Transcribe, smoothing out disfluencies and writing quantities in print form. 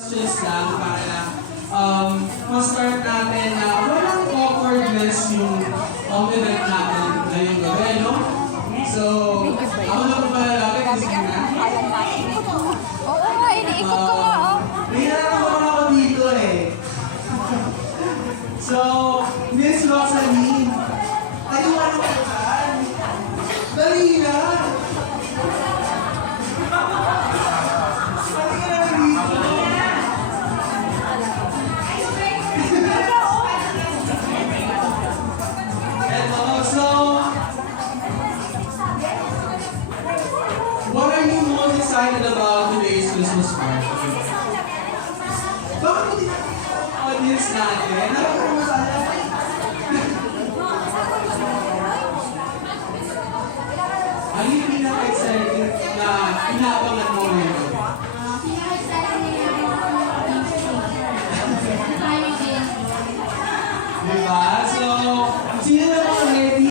Questions lang para ma-start natin na walang awkwardness yung event natin ngayong gabi, no? So, ako na po pala lagi kasi na. Oo nga, iniikot ko nga, oh. May nararamdaman ako dito eh. So, Miss Rosalie, ayun ano kayo dyan? Dali na! What are you most excited about today's Christmas party? Bakit hindi natin audience natin? Nakakamasaya. Ano yung pinaka-excited na inaabangan mo ngayon? Diba? So, sino na